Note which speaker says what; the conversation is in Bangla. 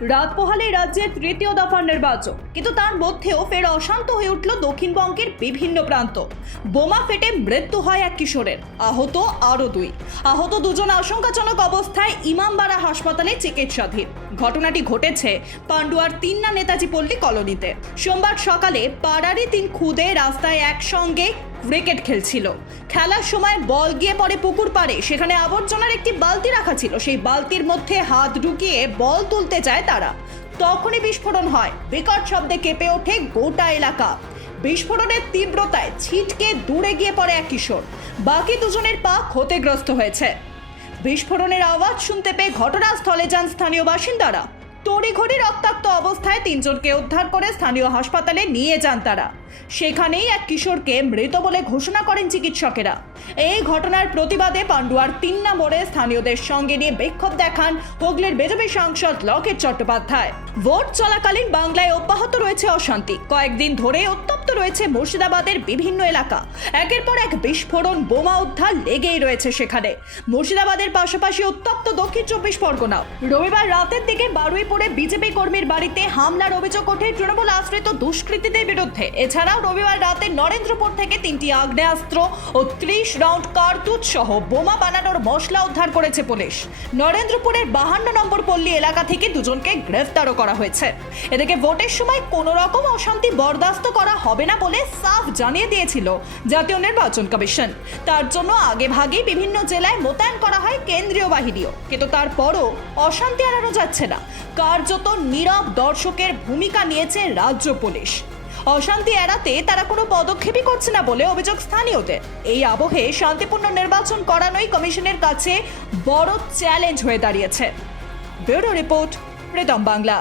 Speaker 1: রাত পোহালে রাজ্যের তৃতীয় দফার নির্বাচন। কিন্তু তার মধ্যেও ফের অশান্ত হয়ে উঠল দক্ষিণবঙ্গের বিভিন্ন প্রান্ত। বোমা ফেটে মৃত্যু হয় এক কিশোরের, আহত আরও দুই। আহত দুজন আশঙ্কাজনক অবস্থায় ইমামবাড়া হাসপাতালে চিকিৎসাধীন। ঘটনাটি ঘটেছে পান্ডুয়ার তিন্না নেতাজি পল্লী কলোনিতে। সোমবার সকালে পাড়ারই তিন খুদে রাস্তায় একসঙ্গে ক্রিকেট খেলছিল। খেলার সময় বল গিয়ে পড়ে পুকুর পাড়ে। সেখানে আবর্জনার একটি বালতি রাখা ছিল। সেই বালতির মধ্যে হাত ঢুকিয়ে বল তুলতে যায় তারা। তখনই বিস্ফোরণ হয়। বিকট শব্দে কেঁপে ওঠে গোটা এলাকা। বিস্ফোরণের তীব্রতায় ছিটকে দূরে গিয়ে পড়ে এক কিশোর। বাকি দুজনের পা ক্ষতিগ্রস্ত হয়েছে। বিস্ফোরণের আওয়াজ শুনতে পেয়ে ঘটনাস্থলে যান স্থানীয় বাসিন্দারা। তড়িঘড়ি রক্তাক্ত অবস্থায় তিনজনকে উদ্ধার করে স্থানীয় হাসপাতালে নিয়ে যান তারা। সেখানেই এক কিশোরকে মৃত বলে ঘোষণা করেন চিকিৎসকেরা। এই ঘটনার প্রতিবাদে পান্ডুয়ার তিন নম্বরে স্থানীয়দের সঙ্গে নিয়ে বিক্ষোভ দেখান হুগলির বিজেপি সাংসদ লকেট চট্টোপাধ্যায়। ভোট চলাকালীন বাংলায় অব্যাহত রয়েছে অশান্তি। কয়েকদিন ধরে উত্তপ্ত রয়েছে মুর্শিদাবাদের বিভিন্ন এলাকা। একের পর এক বিস্ফোরণ, বোমা উদ্ধার লেগেই রয়েছে সেখানে। মুর্শিদাবাদের পাশাপাশি উত্তপ্ত দক্ষিণ চব্বিশ পরগনা রবিবার রাতের দিকে বারুইপুরে বিজেপি কর্মীর বাড়িতে হামলার অভিযোগ ওঠে তৃণমূল আশ্রিত দুষ্কৃতীদের বিরুদ্ধে। এছাড়াও রবিবার রাতে নরেন্দ্রপুর থেকে তিনটি আগ্নেয়াস্ত্র ও ত্রিশ রাউন্ড কার্তুজ সহ বোমা বানানোর মশলা উদ্ধার করেছে পুলিশ। নরেন্দ্রপুরের বাহান্ন নম্বর পল্লী এলাকা থেকে দুজনকে গ্রেফতারও করা হয়েছে। এদিকে ভোটের সময় কোনো রকম অশান্তি বরদাস্ত করা হবে না বলে সাফ জানিয়ে দিয়েছিল জাতীয় নির্বাচন কমিশন। তার জন্য আগে ভাগেই বিভিন্ন জেলায় মোতায়েন করা হয় কেন্দ্রীয় বাহিনীও। কিন্তু তারপরও অশান্তি এড়ানো যাচ্ছে না। কার্যত নীরব দর্শকের ভূমিকা নিয়েছে রাজ্য পুলিশ। অশান্তি এড়াতে তারা কোনো পদক্ষেপই করছে না বলে অভিযোগ স্থানীয়দের। এই আবহে শান্তিপূর্ণ নির্বাচন করানোই কমিশনের কাছে বড় চ্যালেঞ্জ হয়ে দাঁড়িয়েছে। Bureau report, Pritam Bangla.